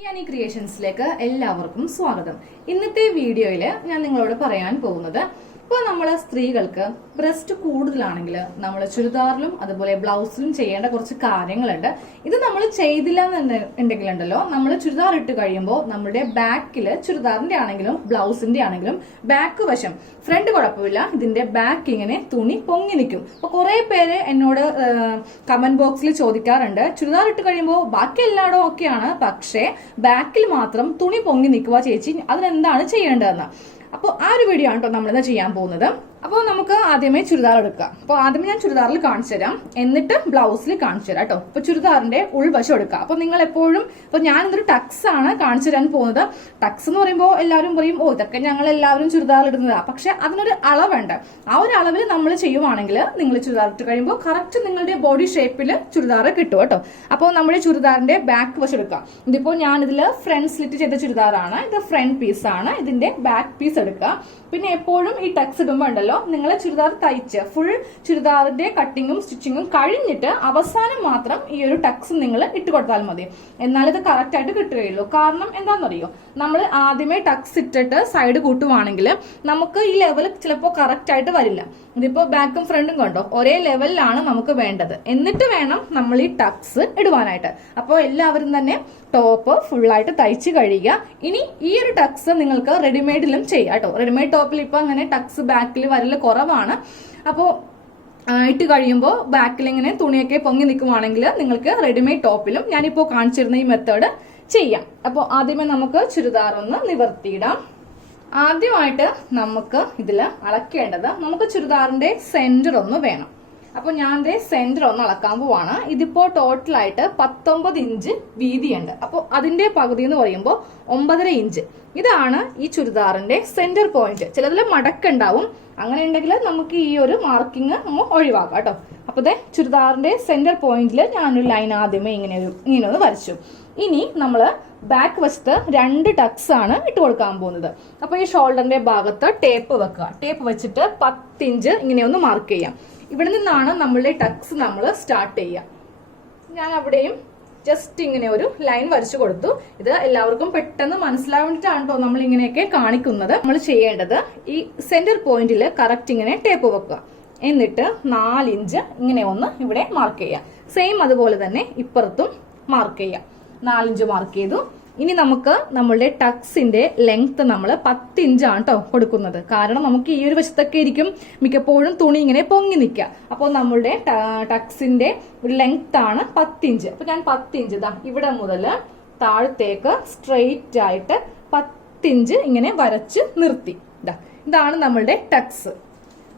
ഈ ക്രിയേഷൻസിലേക്ക് എല്ലാവർക്കും സ്വാഗതം. ഇന്നത്തെ വീഡിയോയിൽ ഞാൻ നിങ്ങളോട് പറയാൻ പോകുന്നത്, ഇപ്പോൾ നമ്മള് സ്ത്രീകൾക്ക് ബ്രസ്റ്റ് കൂടുതലാണെങ്കിൽ നമ്മൾ ചുരിദാറിലും അതുപോലെ ബ്ലൗസിലും ചെയ്യേണ്ട കുറച്ച് കാര്യങ്ങളുണ്ട്. ഇത് നമ്മൾ ചെയ്തില്ല എന്നുണ്ടെങ്കിലുണ്ടല്ലോ, നമ്മൾ ചുരിദാർ ഇട്ട് കഴിയുമ്പോൾ നമ്മുടെ ബാക്കില് ചുരിദാറിന്റെ ആണെങ്കിലും ബ്ലൗസിന്റെ ആണെങ്കിലും ബാക്ക് വശം, ഫ്രണ്ട് കുഴപ്പമില്ല, ഇതിന്റെ ബാക്ക് ഇങ്ങനെ തുണി പൊങ്ങി നിൽക്കും. അപ്പൊ കുറെ പേര് എന്നോട് കമന്റ് ബോക്സിൽ ചോദിക്കാറുണ്ട്, ചുരിദാർ ഇട്ട് കഴിയുമ്പോൾ ബാക്കി എല്ലായിടവും ഒക്കെയാണ്, പക്ഷേ ബാക്കിൽ മാത്രം തുണി പൊങ്ങി നിൽക്കുക ചേച്ചി, അതിനെന്താണ് ചെയ്യേണ്ടതെന്ന്. അപ്പോൾ ആ ഒരു വീഡിയോ ആണ് കേട്ടോ നമ്മളിന്ന് ചെയ്യാൻ പോകുന്നത്. അപ്പോൾ നമുക്ക് ആദ്യമേ ചുരിദാർ എടുക്കാം. അപ്പോൾ ആദ്യമേ ഞാൻ ചുരിദാറിൽ കാണിച്ചു തരാം, എന്നിട്ട് ബ്ലൗസിൽ കാണിച്ചു തരാം കേട്ടോ. അപ്പൊ ചുരിദാറിന്റെ ഉൾവശം എടുക്കാം. അപ്പൊ നിങ്ങൾ എപ്പോഴും, ഇപ്പൊ ഞാൻ ഇന്നൊരു ടക്സ് ആണ് കാണിച്ചു തരാൻ പോകുന്നത്. ടക്സ് എന്ന് പറയുമ്പോൾ എല്ലാവരും പറയും, ഓ ഇതൊക്കെ ഞങ്ങൾ എല്ലാവരും ചുരിദാർ ഇടുന്നതാ. പക്ഷെ അതിനൊരു അളവുണ്ട്. ആ ഒരു അളവിൽ നമ്മൾ ചെയ്യുവാണെങ്കിൽ നിങ്ങൾ ചുരിദാർ ഇട്ട് കഴിയുമ്പോൾ കറക്റ്റ് നിങ്ങളുടെ ബോഡി ഷേപ്പിൽ ചുരിദാർ കിട്ടും കേട്ടോ. അപ്പോൾ നമ്മുടെ ചുരിദാറിന്റെ ബാക്ക് വശം എടുക്കാം. ഇതിപ്പോ ഞാൻ ഇതിൽ ഫ്രണ്ട് സ്ലിറ്റ് ചെയ്ത ചുരിദാറാണ്. ഇത് ഫ്രണ്ട് പീസ് ആണ്. ഇതിന്റെ ബാക്ക് പീസ് എടുക്കുക. പിന്നെ എപ്പോഴും ഈ ടക്സ് ഇടുമ്പോൾ ഉണ്ടല്ലോ, നിങ്ങൾ ചുരിദാർ തയ്ച്ച് ഫുൾ ചുരിദാറിന്റെ കട്ടിങ്ങും സ്റ്റിച്ചിങ്ങും കഴിഞ്ഞിട്ട് അവസാനം മാത്രം ഈ ഒരു ടക്സ് നിങ്ങൾ ഇട്ട് കൊടുത്താൽ മതി. എന്നാൽ ഇത് കറക്റ്റ് ആയിട്ട് കിട്ടുകയുള്ളൂ. കാരണം എന്താണെന്നറിയോ, നമ്മൾ ആദ്യമേ ടക്സ് ഇട്ടിട്ട് സൈഡ് കൂട്ടുവാണെങ്കിൽ നമുക്ക് ഈ ലെവൽ ചിലപ്പോൾ കറക്റ്റ് ആയിട്ട് വരില്ല. ഇതിപ്പോ ബാക്കും ഫ്രണ്ടും കണ്ടോ, ഒരേ ലെവലിലാണ് നമുക്ക് വേണ്ടത്. എന്നിട്ട് വേണം നമ്മൾ ഈ ടക്സ് ഇടുവാനായിട്ട്. അപ്പോൾ എല്ലാവരും തന്നെ ടോപ്പ് ഫുള്ളായിട്ട് തയ്ച്ച് കഴിയുക. ഇനി ഈ ഒരു ടക്സ് നിങ്ങൾക്ക് റെഡിമെയ്ഡിലും ചെയ്യാം കേട്ടോ. റെഡിമെയ്ഡ് ടോപ്പിൽ ഇപ്പൊ അങ്ങനെ ടക്സ് ബാക്കിൽ വരല് കുറവാണ്. അപ്പോൾ ഇട്ട് കഴിയുമ്പോൾ ബാക്കിൽ ഇങ്ങനെ തുണിയൊക്കെ പൊങ്ങി നിൽക്കുവാണെങ്കിൽ നിങ്ങൾക്ക് റെഡിമെയ്ഡ് ടോപ്പിലും ഞാനിപ്പോ കാണിച്ചിരുന്ന ഈ മെത്തേഡ് ചെയ്യാം. അപ്പോൾ ആദ്യമേ നമുക്ക് ചുരിദാർ ഒന്ന് നിവർത്തിയിടാം. ആദ്യമായിട്ട് നമുക്ക് ഇതിൽ അളക്കേണ്ടത്, നമുക്ക് ചുരിദാറിന്റെ സെന്റർ ഒന്ന് വേണം. അപ്പൊ ഞാൻ സെന്റർ ഒന്ന് അളക്കാൻ പോവാണ്. ഇതിപ്പോ ടോട്ടലായിട്ട് 19 ഇഞ്ച് വീതിയുണ്ട്. അപ്പോൾ അതിന്റെ പകുതി എന്ന് പറയുമ്പോൾ 9.5 ഇഞ്ച്. ഇതാണ് ഈ ചുരിദാറിന്റെ സെന്റർ പോയിന്റ്. ചിലതിൽ മടക്കുണ്ടാവും. അങ്ങനെ ഉണ്ടെങ്കിൽ നമുക്ക് ഈ ഒരു മാർക്കിങ് ഒഴിവാക്കാം കേട്ടോ. അപ്പൊ ചുരിദാറിന്റെ സെന്റർ പോയിന്റിൽ ഞാനൊരു ലൈൻ ആദ്യമേ ഇങ്ങനെ ഒന്ന് വരച്ചു. ഇനി നമ്മള് ബാക്ക് വശത്ത് 2 ടക്സ് ആണ് ഇട്ട് കൊടുക്കാൻ പോകുന്നത്. അപ്പൊ ഈ ഷോൾഡറിന്റെ ഭാഗത്ത് ടേപ്പ് വെക്കുക. ടേപ്പ് വെച്ചിട്ട് 10 ഇഞ്ച് ഇങ്ങനെ ഒന്ന് മാർക്ക് ചെയ്യാം. ഇവിടെ നിന്നാണ് നമ്മളുടെ ടക്സ് നമ്മൾ സ്റ്റാർട്ട് ചെയ്യുക. ഞാൻ അവിടെയും ജസ്റ്റ് ഇങ്ങനെ ഒരു ലൈൻ വരച്ചു കൊടുത്തു. ഇത് എല്ലാവർക്കും പെട്ടെന്ന് മനസ്സിലാവാൻ വേണ്ടിയിട്ടാണ് കേട്ടോ നമ്മൾ ഇങ്ങനെയൊക്കെ കാണിക്കുന്നത്. നമ്മൾ ചെയ്യേണ്ടത്, ഈ സെന്റർ പോയിന്റിൽ കറക്റ്റ് ഇങ്ങനെ ടേപ്പ് വെക്കുക. എന്നിട്ട് 4 ഇഞ്ച് ഇങ്ങനെ ഒന്ന് ഇവിടെ മാർക്ക് ചെയ്യാം. സെയിം അതുപോലെ തന്നെ ഇപ്പുറത്തും മാർക്ക് ചെയ്യാം. 4 ഇഞ്ച് മാർക്ക് ചെയ്തു. ഇനി നമുക്ക് നമ്മളുടെ ടക്സിന്റെ ലെങ്ത് നമ്മൾ 10 ഇഞ്ചാണ് കേട്ടോ കൊടുക്കുന്നത്. കാരണം നമുക്ക് ഈ ഒരു വശത്തൊക്കെ ഇരിക്കും മിക്കപ്പോഴും തുണി ഇങ്ങനെ പൊങ്ങി നിൽക്കുക. അപ്പോൾ നമ്മളുടെ ടക്സിന്റെ ലെങ്ത് ആണ് 10 ഇഞ്ച്. അപ്പൊ ഞാൻ 10 ഇഞ്ച് ഇവിടെ മുതൽ താഴത്തേക്ക് സ്ട്രെയിറ്റ് ആയിട്ട് 10 ഇഞ്ച് ഇങ്ങനെ വരച്ച് നിർത്തി. ഇതാണ് നമ്മളുടെ ടക്സ്.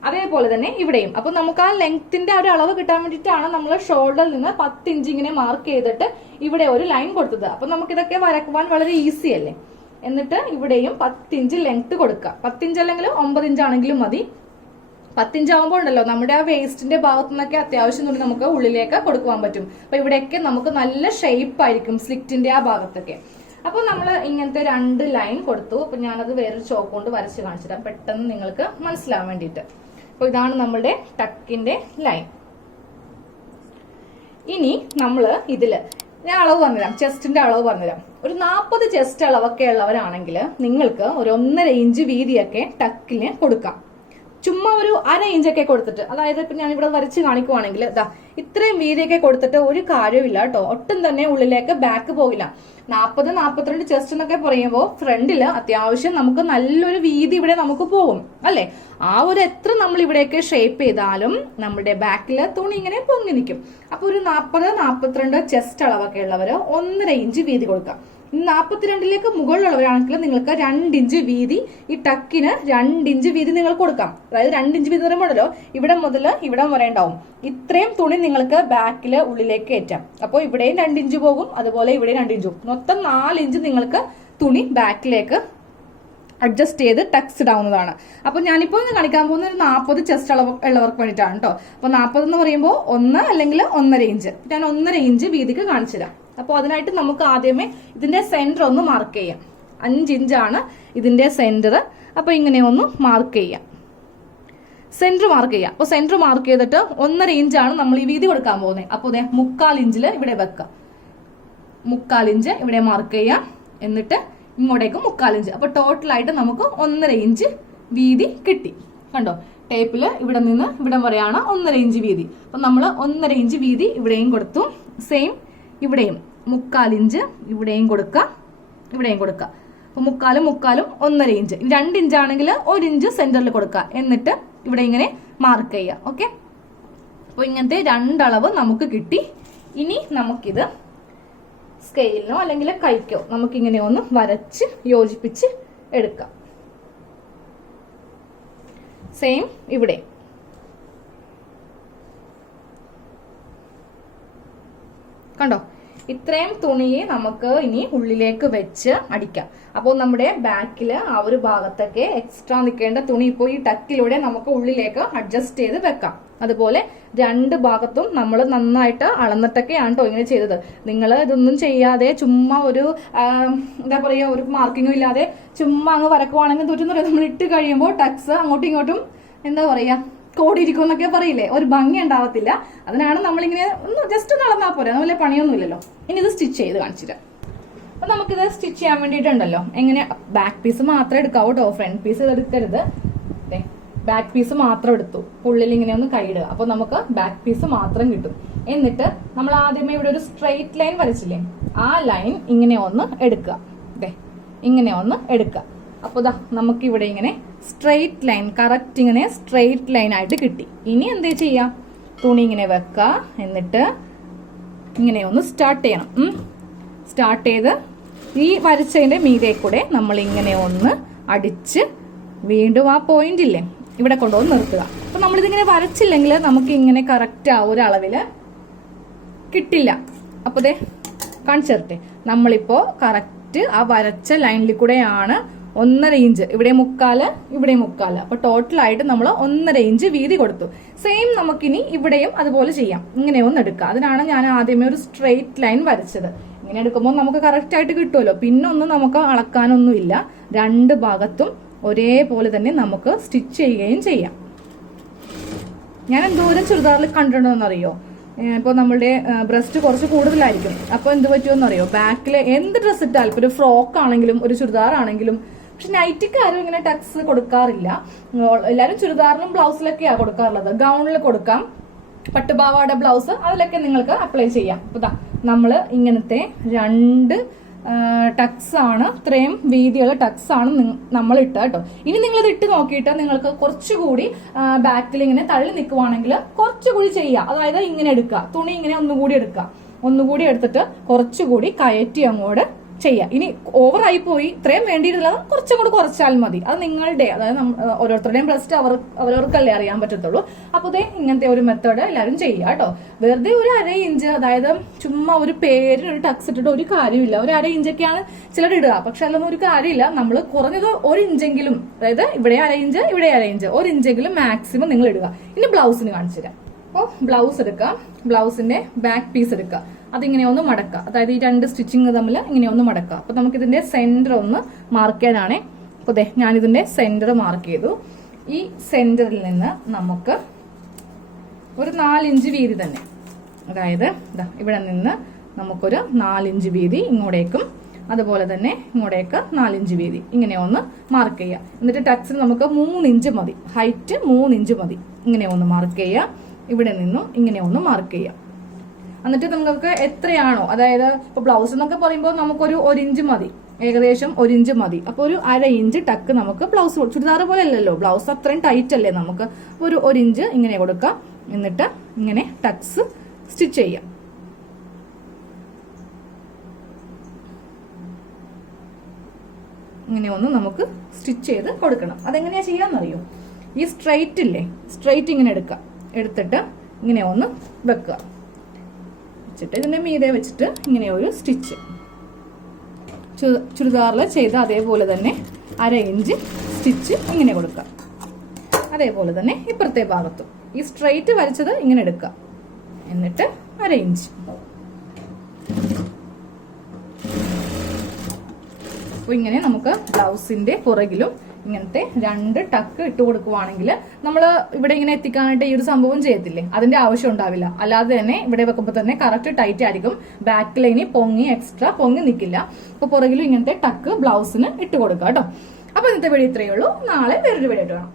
അതേപോലെ തന്നെ ഇവിടെയും. അപ്പൊ നമുക്ക് ആ ലെങ്ത്തിന്റെ ഒരു അളവ് കിട്ടാൻ വേണ്ടിയിട്ടാണ് നമ്മൾ ഷോൾഡറിൽ നിന്ന് 10 ഇഞ്ച് ഇങ്ങനെ മാർക്ക് ചെയ്തിട്ട് ഇവിടെ ഒരു ലൈൻ കൊടുത്തത്. അപ്പൊ നമുക്കിതൊക്കെ വരക്കുവാൻ വളരെ ഈസി അല്ലേ. എന്നിട്ട് ഇവിടെയും 10 ഇഞ്ച് ലെങ്ത് കൊടുക്കുക. 10 ഇഞ്ച് അല്ലെങ്കിൽ 9 ഇഞ്ച് ആണെങ്കിലും മതി. 10 ഇഞ്ച് ആകുമ്പോൾ ഉണ്ടല്ലോ, നമ്മുടെ ആ വേസ്റ്റിന്റെ ഭാഗത്തു നിന്നൊക്കെ അത്യാവശ്യം തുണി നമുക്ക് ഉള്ളിലേക്ക് കൊടുക്കുവാൻ പറ്റും. അപ്പൊ ഇവിടെയൊക്കെ നമുക്ക് നല്ല ഷേപ്പ് ആയിരിക്കും സ്ലിറ്റിന്റെ ആ ഭാഗത്തൊക്കെ. അപ്പൊ നമ്മൾ ഇങ്ങനത്തെ 2 ലൈൻ കൊടുത്തു. അപ്പൊ ഞാനത് വേറൊരു ചോക്ക് കൊണ്ട് വരച്ച് കാണിച്ചിടാം, പെട്ടെന്ന് നിങ്ങൾക്ക് മനസ്സിലാവാൻ വേണ്ടിയിട്ട്. അപ്പൊ ഇതാണ് നമ്മളുടെ ടക്കിന്റെ ലൈൻ. ഇനി നമ്മള് ഇതില് ഞാൻ അളവ് പറഞ്ഞുതരാം, ചെസ്റ്റിന്റെ അളവ് പറഞ്ഞുതരാം. ഒരു 40 ചെസ്റ്റ് അളവൊക്കെ ഉള്ളവരാണെങ്കിൽ നിങ്ങൾക്ക് ഒരു 1.5 ഇഞ്ച് വീതിയൊക്കെ ടക്കിന് കൊടുക്കാം. ചുമ്മാ ഒരു 1/2 ഇഞ്ചൊക്കെ കൊടുത്തിട്ട്, അതായത് ഇപ്പൊ ഞാൻ ഇവിടെ വരച്ച് കാണിക്കുവാണെങ്കിൽ ഇത്രയും വീതിയൊക്കെ കൊടുത്തിട്ട് ഒരു കാര്യമില്ല കേട്ടോ. ഒട്ടും തന്നെ ഉള്ളിലേക്ക് ബാക്ക് പോകില്ല. 40-42 ചെസ്റ്റ് എന്നൊക്കെ പറയുമ്പോൾ ഫ്രണ്ടില് അത്യാവശ്യം നമുക്ക് നല്ലൊരു വീതി ഇവിടെ നമുക്ക് പോകും അല്ലെ. ആ ഒരു എത്ര നമ്മൾ ഇവിടെയൊക്കെ ഷേപ്പ് ചെയ്താലും നമ്മുടെ ബാക്കില് തുണി ഇങ്ങനെ പൊങ്ങി നിൽക്കും. അപ്പൊ ഒരു 40-42 ചെസ്റ്റ് അളവൊക്കെ ഉള്ളവര് 1.5 ഇഞ്ച് വീതി കൊടുക്കാം. 42ലേക്ക് മുകളിലുള്ളവരാണെങ്കിൽ നിങ്ങൾക്ക് 2 ഇഞ്ച് വീതി, ഈ ടക്കിന് 2 ഇഞ്ച് വീതി നിങ്ങൾ കൊടുക്കാം. അതായത് 2 ഇഞ്ച് വീതി പറയുമ്പോഴല്ലോ ഇവിടെ മുതൽ ഇവിടെ വരെ ഉണ്ടാവും. ഇത്രയും തുണി നിങ്ങൾക്ക് ബാക്കില് ഉള്ളിലേക്ക് കയറ്റാം. അപ്പോൾ ഇവിടെയും 2 ഇഞ്ച് പോകും, അതുപോലെ ഇവിടെയും 2 ഇഞ്ചും. മൊത്തം 4 ഇഞ്ച് നിങ്ങൾക്ക് തുണി ബാക്കിലേക്ക് അഡ്ജസ്റ്റ് ചെയ്ത് ടക്സ് ഇടാവുന്നതാണ്. അപ്പൊ ഞാനിപ്പോ കാണിക്കാൻ പോകുന്ന ഒരു 40 ചെസ്റ്റ് ഉള്ളവർക്ക് വേണ്ടിയിട്ടാണ് കേട്ടോ. അപ്പൊ 40 എന്ന് പറയുമ്പോൾ 1 അല്ലെങ്കിൽ 1.5 ഇഞ്ച്. ഞാൻ 1.5 ഇഞ്ച് വീതിക്ക് കാണിച്ചു തരാം. അപ്പോൾ അതിനായിട്ട് നമുക്ക് ആദ്യമേ ഇതിന്റെ സെന്റർ ഒന്ന് മാർക്ക് ചെയ്യാം. 5 ഇഞ്ചാണ് ഇതിന്റെ സെന്റർ. അപ്പൊ ഇങ്ങനെ ഒന്ന് മാർക്ക് ചെയ്യാം. സെന്റർ മാർക്ക് ചെയ്യാം. അപ്പൊ സെന്റർ മാർക്ക് ചെയ്തിട്ട് 1.5 ഇഞ്ചാണ് നമ്മൾ ഈ വീതി കൊടുക്കാൻ പോകുന്നത്. അപ്പോൾ 3/4 ഇഞ്ചിൽ ഇവിടെ വെക്കാം. 1/4 ഇഞ്ച് ഇവിടെ മാർക്ക് ചെയ്യാം. എന്നിട്ട് ഇങ്ങോട്ടേക്ക് 1/4 ഇഞ്ച്. അപ്പൊ ടോട്ടലായിട്ട് നമുക്ക് 1.5 ഇഞ്ച് വീതി കിട്ടി. കണ്ടോ, ടേപ്പില് ഇവിടെ നിന്ന് ഇവിടെ വരെയാണ് 1.5 ഇഞ്ച് വീതി. അപ്പൊ നമ്മൾ 1.5 ഇഞ്ച് വീതി ഇവിടെയും കൊടുത്തു. സെയിം ഇവിടെയും 1/4 ഇഞ്ച് ഇവിടെയും കൊടുക്കുക, ഇവിടെയും കൊടുക്കുക. അപ്പൊ 1/4 1.5 ഇഞ്ച്. 2 ഇഞ്ച് ആണെങ്കിൽ 1 ഇഞ്ച് സെന്ററിൽ കൊടുക്കുക. എന്നിട്ട് ഇവിടെ ഇങ്ങനെ മാർക്ക് ചെയ്യുക. ഓക്കെ, അപ്പൊ ഇങ്ങനത്തെ 2 അളവ് നമുക്ക് കിട്ടി. ഇനി നമുക്കിത് സ്കെയിലിനോ അല്ലെങ്കിൽ കൈക്കോ നമുക്കിങ്ങനെ ഒന്ന് വരച്ച് യോജിപ്പിച്ച് എടുക്കാം. സെയിം ഇവിടെ. കണ്ടോ, ഇത്രയും തുണിയെ നമുക്ക് ഇനി ഉള്ളിലേക്ക് വെച്ച് അടിക്കാം. അപ്പോൾ നമ്മുടെ ബാക്കില് ആ ഒരു ഭാഗത്തൊക്കെ എക്സ്ട്രാ നിൽക്കേണ്ട തുണി ഇപ്പോൾ ഈ ടക്കിലൂടെ നമുക്ക് ഉള്ളിലേക്ക് അഡ്ജസ്റ്റ് ചെയ്ത് വെക്കാം. അതുപോലെ 2 ഭാഗത്തും നമ്മൾ നന്നായിട്ട് അളന്നിട്ടൊക്കെയാണ് കേട്ടോ ഇങ്ങനെ ചെയ്തത്. നിങ്ങൾ ഇതൊന്നും ചെയ്യാതെ ചുമ്മാ ഒരു എന്താ പറയുക, ഒരു മാർക്കിങ്ങും ഇല്ലാതെ ചുമ്മാ അങ്ങ് വരക്കുവാണെങ്കിൽ തോറ്റുന്ന പറയാം, നമ്മൾ ഇട്ട് കഴിയുമ്പോൾ ടക്സ് അങ്ങോട്ടും ഇങ്ങോട്ടും എന്താ പറയാ കോടിയിരിക്കും എന്നൊക്കെ പറയില്ലേ, ഒരു ഭംഗി ഉണ്ടാവത്തില്ല. അതിനാണ് നമ്മളിങ്ങനെ ഒന്ന് ജസ്റ്റ് ഒന്ന് അളന്നാൽ പോരാ, അതുപോലെ പണിയൊന്നും ഇല്ലല്ലോ. ഇനി ഇത് സ്റ്റിച്ച് ചെയ്ത് കാണിച്ചിട്ട് അപ്പൊ നമുക്കിത് സ്റ്റിച്ച് ചെയ്യാൻ വേണ്ടിയിട്ടുണ്ടല്ലോ, എങ്ങനെ ബാക്ക് പീസ് മാത്രം എടുക്കാവൂ കേട്ടോ, ഫ്രണ്ട് പീസ് എടുക്കരുത്. ബാക്ക് പീസ് മാത്രം എടുത്തു, ഉള്ളിൽ ഇങ്ങനെ ഒന്ന് കൈയിടുക. അപ്പൊ നമുക്ക് ബാക്ക് പീസ് മാത്രം കിട്ടും. എന്നിട്ട് നമ്മൾ ആദ്യമേ ഇവിടെ ഒരു സ്ട്രെയിറ്റ് ലൈൻ വരച്ചില്ലേ, ആ ലൈൻ ഇങ്ങനെ ഒന്ന് എടുക്കുക. ഇങ്ങനെ ഒന്ന് എടുക്കുക. അപ്പൊ ദാ നമുക്ക് ഇവിടെ ഇങ്ങനെ സ്ട്രെയിറ്റ് ലൈൻ, കറക്റ്റ് ഇങ്ങനെ സ്ട്രെയിറ്റ് ലൈൻ ആയിട്ട് കിട്ടി. ഇനി എന്താ ചെയ്യാം, തുണി ഇങ്ങനെ വെക്കുക. എന്നിട്ട് ഇങ്ങനെ ഒന്ന് സ്റ്റാർട്ട് ചെയ്യണം. സ്റ്റാർട്ട് ചെയ്ത് ഈ വരച്ചതിന്റെ മീതെ കൂടെ നമ്മൾ ഇങ്ങനെ ഒന്ന് അടിച്ച് വീണ്ടും ആ പോയിന്റ് ഇല്ലേ ഇവിടെ കൊണ്ടുവന്ന് നിർത്തുക. അപ്പൊ നമ്മളിതിങ്ങനെ വരച്ചില്ലെങ്കിൽ നമുക്ക് ഇങ്ങനെ കറക്റ്റ് ആ ഒരു അളവില് കിട്ടില്ല. അപ്പൊ ദേ കാണിച്ചു തരട്ടെ, നമ്മളിപ്പോ കറക്റ്റ് ആ വരച്ച ലൈനിൽ കൂടെയാണ് 1.5 ഇഞ്ച്, ഇവിടെ 1/4 ഇവിടെ 1/4. അപ്പൊ ടോട്ടലായിട്ട് നമ്മൾ 1.5 ഇഞ്ച് വീതി കൊടുത്തു. സെയിം നമുക്കിനി ഇവിടെയും അതുപോലെ ചെയ്യാം. ഇങ്ങനെ ഒന്ന് എടുക്കുക. അതിനാണ് ഞാൻ ആദ്യമേ ഒരു സ്ട്രെയിറ്റ് ലൈൻ വരച്ചത്. ഇങ്ങനെ എടുക്കുമ്പോൾ നമുക്ക് കറക്റ്റ് ആയിട്ട് കിട്ടുമല്ലോ. പിന്നെ ഒന്നും നമുക്ക് അളക്കാനൊന്നുമില്ല. 2 ഭാഗത്തും ഒരേപോലെ തന്നെ നമുക്ക് സ്റ്റിച്ച് ചെയ്യുകയും ചെയ്യാം. ഞാൻ എന്തോരം ചുരിദാറിൽ കണ്ടിട്ടുണ്ടോന്നറിയോ, ഇപ്പോൾ നമ്മളുടെ ബ്രസ്റ്റ് കുറച്ച് കൂടുതലായിരിക്കും. അപ്പോൾ എന്ത് പറ്റുമെന്നറിയോ, ബാക്കിൽ എന്ത് ഡ്രസ്സ് ഇട്ടാലും, ഒരു ഫ്രോക്ക് ആണെങ്കിലും ഒരു ചുരിദാർ ആണെങ്കിലും, പക്ഷെ നൈറ്റിക്ക് ആരും ഇങ്ങനെ ടക്സ് കൊടുക്കാറില്ല. എല്ലാവരും ചുരിദാറിനും ബ്ലൗസിലൊക്കെയാണ് കൊടുക്കാറുള്ളത്. ഗൗണിൽ കൊടുക്കാം, പട്ടുപാവാട ബ്ലൗസ് അതിലൊക്കെ നിങ്ങൾക്ക് അപ്ലൈ ചെയ്യാം. അപ്പൊ നമ്മള് ഇങ്ങനത്തെ 2 ടക്സ് ആണ്, ഇത്രയും വീതിയുള്ള ടക്സ് ആണ് നമ്മൾ ഇട്ട കേട്ടോ. ഇനി നിങ്ങൾ ഇത് ഇട്ട് നോക്കിയിട്ട് നിങ്ങൾക്ക് കുറച്ചുകൂടി ബാക്കിൽ ഇങ്ങനെ തള്ളി നിൽക്കുവാണെങ്കിൽ കുറച്ചുകൂടി ചെയ്യുക. അതായത് ഇങ്ങനെ എടുക്കുക, തുണി ഇങ്ങനെ ഒന്നുകൂടി എടുത്തിട്ട് കുറച്ചുകൂടി കയറ്റി അങ്ങോട്ട് ചെയ്യാം. ഇനി ഓവറായി പോയി, ഇത്രയും വേണ്ടിയിട്ടുള്ളത് കുറച്ചും കൂടി കുറച്ചാൽ മതി. അത് നിങ്ങളുടെ, അതായത് ഓരോരുത്തരുടെയും ബ്രസ്റ്റ് അവരവർക്കല്ലേ അറിയാൻ പറ്റത്തുള്ളൂ. അപ്പൊ ഇങ്ങനത്തെ ഒരു മെത്തേഡ് എല്ലാവരും ചെയ്യുക കേട്ടോ. വെറുതെ ഒരു 1/2 ഇഞ്ച്, അതായത് ചുമ്മാ ഒരു പേരിന് ഒരു ടക്സ് ഇട്ടിട്ട് ഒരു കാര്യമില്ല. ഒരു 1/2 ഇഞ്ചൊക്കെയാണ് ചിലർ ഇടുക, പക്ഷെ അതൊന്നും ഒരു കാര്യമില്ല. നമ്മൾ കുറഞ്ഞത് 1 ഇഞ്ചെങ്കിലും, അതായത് ഇവിടെ 1/2 ഇഞ്ച് ഇവിടെ 1/2 ഇഞ്ച്, 1 ഇഞ്ചെങ്കിലും മാക്സിമം നിങ്ങൾ ഇടുക. ഇനി ബ്ലൗസിന് കാണിച്ചു തരാം. അപ്പോൾ ബ്ലൗസ് എടുക്കാം, ബ്ലൗസിന്റെ ബാക്ക് പീസ് എടുക്കുക, അതിങ്ങനെ ഒന്ന് മടക്കുക. അതായത് ഈ 2 സ്റ്റിച്ചിങ് തമ്മിൽ ഇങ്ങനെ ഒന്ന് മടക്കുക. അപ്പൊ നമുക്ക് ഇതിന്റെ സെന്റർ ഒന്ന് മാർക്ക് ചെയ്യാനാണ്. അപ്പൊ ഞാനിതിന്റെ സെന്റർ മാർക്ക് ചെയ്തു. ഈ സെന്ററിൽ നിന്ന് നമുക്ക് ഒരു 4 ഇഞ്ച് വീതി തന്നെ, അതായത് ഇവിടെ നിന്ന് നമുക്കൊരു 4 ഇഞ്ച് വീതി ഇങ്ങോട്ടേക്കും, അതുപോലെ തന്നെ ഇങ്ങോട്ടേക്ക് 4 ഇഞ്ച് വീതി ഇങ്ങനെ ഒന്ന് മാർക്ക് ചെയ്യുക. എന്നിട്ട് ടക്സിന് നമുക്ക് 3 ഇഞ്ച് മതി, ഹൈറ്റ് 3 ഇഞ്ച് മതി. ഇങ്ങനെ ഒന്ന് മാർക്ക് ചെയ്യുക. ഇവിടെ നിന്നും ഇങ്ങനെ ഒന്ന് മാർക്ക് ചെയ്യുക. എന്നിട്ട് നിങ്ങൾക്ക് എത്രയാണോ, അതായത് ഇപ്പൊ ബ്ലൗസ് എന്നൊക്കെ പറയുമ്പോൾ നമുക്കൊരു 1 ഇഞ്ച് മതി, ഏകദേശം 1 ഇഞ്ച് മതി. അപ്പൊ ഒരു 1/2 ഇഞ്ച് ടക്ക് നമുക്ക് ബ്ലൗസ്, ചുരിദാർ പോലെ അല്ലല്ലോ, ബ്ലൗസ് അത്രയും ടൈറ്റ് അല്ലേ, നമുക്ക് ഒരു 1 ഇഞ്ച് ഇങ്ങനെ കൊടുക്കാം. എന്നിട്ട് ഇങ്ങനെ ടക്സ് സ്റ്റിച്ച് ചെയ്യാം. ഇങ്ങനെ ഒന്ന് നമുക്ക് സ്റ്റിച്ച് ചെയ്ത് കൊടുക്കണം. അതെങ്ങനെയാ ചെയ്യാന്നറിയോ, ഈ സ്ട്രെയിറ്റ് ഇല്ലേ, സ്ട്രെയിറ്റ് ഇങ്ങനെ എടുത്തിട്ട് ഇങ്ങനെ ഒന്ന് വെക്കുക. വെച്ചിട്ട് ഇതിന്റെ മീതെ വെച്ചിട്ട് ഇങ്ങനെ ഒരു സ്റ്റിച്ച്, ചുരിദാറിൽ ചെയ്ത് അതേപോലെ തന്നെ 1/2 ഇഞ്ച് സ്റ്റിച്ച് ഇങ്ങനെ കൊടുക്കുക. അതേപോലെ തന്നെ ഇപ്പുറത്തെ ഭാഗത്തും ഈ സ്ട്രെയിറ്റ് വരച്ചത് ഇങ്ങനെ എടുക്കുക. എന്നിട്ട് 1/2 ഇഞ്ച്. അപ്പൊ ഇങ്ങനെ നമുക്ക് ബ്ലൗസിന്റെ പുറകിലും ഇങ്ങനത്തെ 2 ടക്ക് ഇട്ട് കൊടുക്കുവാണെങ്കിൽ നമ്മൾ ഇവിടെ ഇങ്ങനെ എത്തിക്കാനായിട്ട് ഈ ഒരു സംഭവം ചെയ്യത്തില്ലേ, അതിന്റെ ആവശ്യം ഉണ്ടാവില്ല. അല്ലാതെ തന്നെ ഇവിടെ വെക്കുമ്പോൾ തന്നെ കറക്റ്റ് ടൈറ്റ് ആയിരിക്കും. ബാക്ക് ലൈനി എക്സ്ട്രാ പൊങ്ങി നിൽക്കില്ല. അപ്പൊ പുറകിലും ഇങ്ങനത്തെ ടക്ക് ബ്ലൗസിന് ഇട്ട് കൊടുക്കുക കേട്ടോ. അപ്പൊ ഇന്നത്തെ വീഡിയോ ഇത്രയേ ഉള്ളൂ. നാളെ വേറൊരു വീഡിയോ ആയിട്ട് കാണാം.